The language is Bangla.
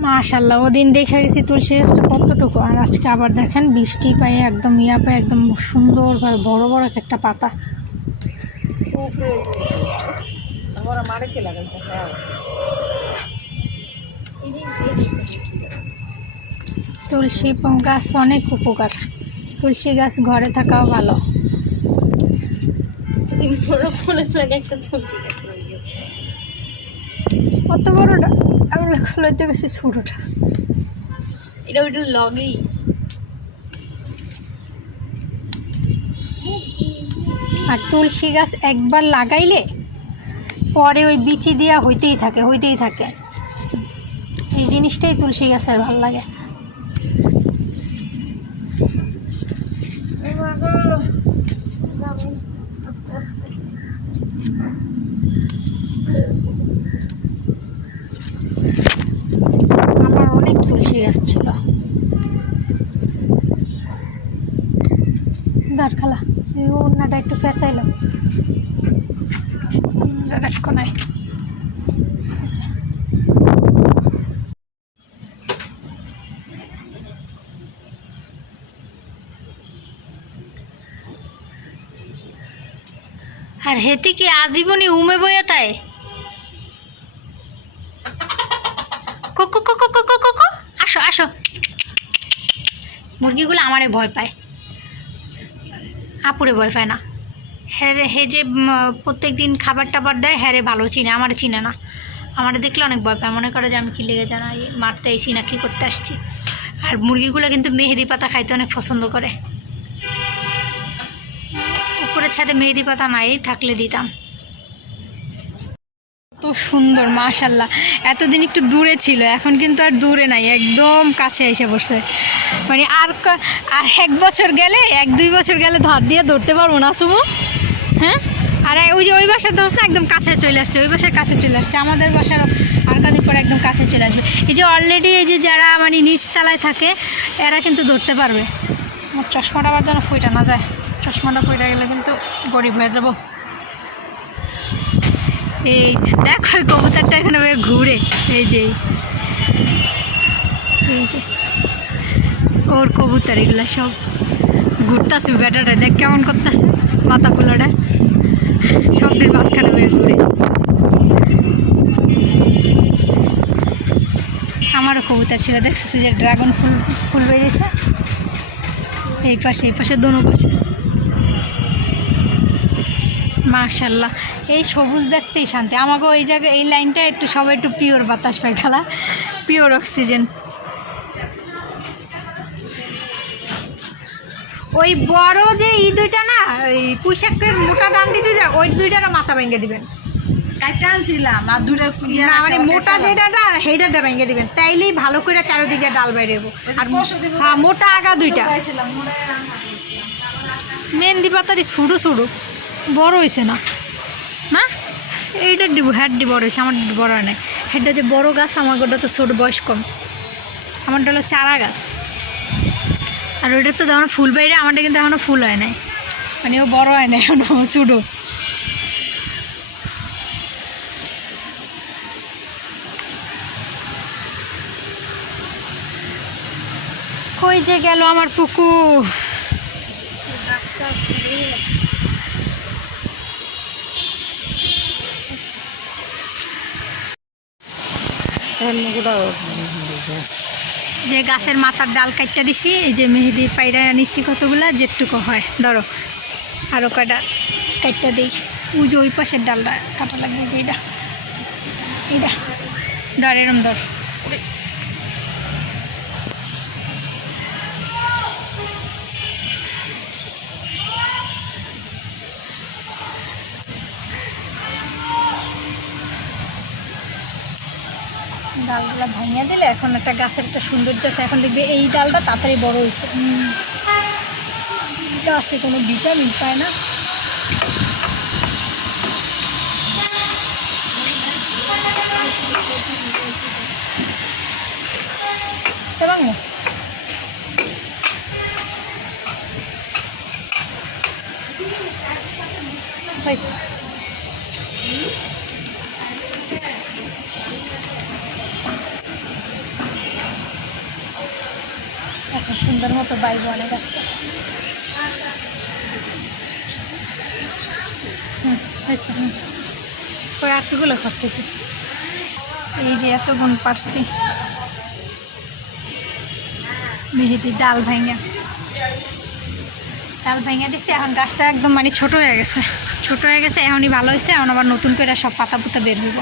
মাশাআল্লাহ, ওদিন দেখে গেছি তুলসী গাছটা কতটুকু, আর আজকে আবার দেখেন বৃষ্টি পায়ে একদম পায়ে একদম সুন্দরভাবে বড় বড় একটা পাতা। তুলসী গাছ অনেক উপকার, তুলসী গাছ ঘরে থাকাও ভালো। কত বড়টা আমি লইতে গেছি, ছোটটা এটা ওইটা লগেই। আর তুলসী গাছ একবার লাগাইলে পরে ওই বিচি দিয়া হইতেই থাকে। এই জিনিসটাই তুলসী গাছের ভালো লাগে। আমার অনেক তুলসী গাছ ছিল। দাঁড় খালা এই ওড়নাটা একটু ফেসাইলাম কোনায়। আর হেতি কি আজীবনই উমে বইয়া তাই আসো আসো। মুরগিগুলো আমারে ভয় পায়, আপুরে ভয় পায় না। হ্যাঁ হে যে প্রত্যেক দিন খাবার টাবার দেয়, হ্যাঁ রে ভালো চিনে, আমার চিনে না। আমার দেখলে অনেক ভয় পায়, মনে করে যে আমি কি লেগে জানা মারতে আইসি না কি করতে আসছি। আর মুরগিগুলো কিন্তু মেহেদি পাতা খাইতে অনেক পছন্দ করে। উপরের ছাদে মেহেদি পাতা নাই, থাকলে দিতাম। তো সুন্দর মাশাআল্লাহ। এতদিন একটু দূরে ছিল, এখন কিন্তু আর দূরে নাই, একদম কাছে এসে বসে। মানে আর 1 বছর গেলে 1-2 বছর গেলে ধার দিয়ে ধরতে পারবো না সুমু। হ্যাঁ, আর ওই যে ওই বাসার দোষ না একদম কাছে চলে আসছে, ওই বাসার কাছে চলে আসছে, আমাদের বাসার আর কদিন পরে একদম কাছে চলে আসবে। এই যে অলরেডি এই যে যারা মানে নিচতলায় থাকে এরা কিন্তু ধরতে পারবে। আমার চশমাটা আবার যেন ফুইটা না যায়, চশমাটা ফুইটা গেলে কিন্তু গরিব হয়ে যাব। এই দেখো কবুতরটা এখানে ঘুরে, এই যে ওর কবুতর এগুলো সব ঘুরতেছে। বেটাটা দেখ কেমন করতেছে, মাথা ফুলাটা সবটির মাঝখানে ঘুরে। আমারও কবুতর ছিল, দেখছো যে ড্রাগন ফুল বেরিয়েছে এই পাশে দোনো পাশে। মাশাআল্লাহ, এই সবুজ দেখতেই শান্তি। আমাকেও এই জায়গায় এই লাইনটা একটু সবাই একটু পিওর বাতাস পায়, খালা পিওর অক্সিজেন। ওই বড় যে এই দুইটা না, ওই পুঁইশাকের মোটা ডান্ডি দুইটা, ওই দুইটার মাথা ভেঙে দিবেন। টানছিলাম আর দুটো মানে মোটা যেটা না সেইটা ভেঙে দিবেন, তাইলেই ভালো করে চারিদিকে ডাল বেরোবো। আর হ্যাঁ মোটা আগা দুইটা মেহেন্দি পাতারি ছুড়ো বড় হয়েছে না না, এইটার দিব হেডটি বড় হয়েছে, আমার বড় হয় নাই। হেডটা যে বড় গাছ, আমার গোটা তো ছোটো, বয়স কম। আমারটা হলো চারা গাছ, আর ওইটার তো যখন ফুল বাইরে, আমারটা কিন্তু এখনও ফুল হয় নাই, মানে ও বড় হয় না এখনও ছোটো। কই যে গেল আমার পুকুর। যে গাছের মাথার ডাল কাটটা দিছি, এই যে মেহেদি পায়রা নিচ্ছি কতগুলা, যেটুকু হয় ধরো আরও কটা কাটটা দিই। ওই যে ওই পাশের ডালটা কাটা লাগবে, যে এইটা ধর এরম ধর। ডালগুলো ভাঙিয়ে দিলে এখন একটা গাছের একটা সৌন্দর্য আছে। এখন দেখবে এই ডালটা তাড়াতাড়ি বড় হয়েছে, গাছে কোনো ভিটামিন পায় না। দেখো সুন্দর মতো বাইব অনেক গাছটা। হয়েছে ওই আটগুলো খাচ্ছে কি। এই যে এত গুণ পারছি মেহেদি ডাল ভাঙা দিচ্ছে। এখন গাছটা একদম মানে ছোট হয়ে গেছে, এখনই ভালো হয়েছে। এখন আবার নতুন করে সব পাতা পুতা বের হইব।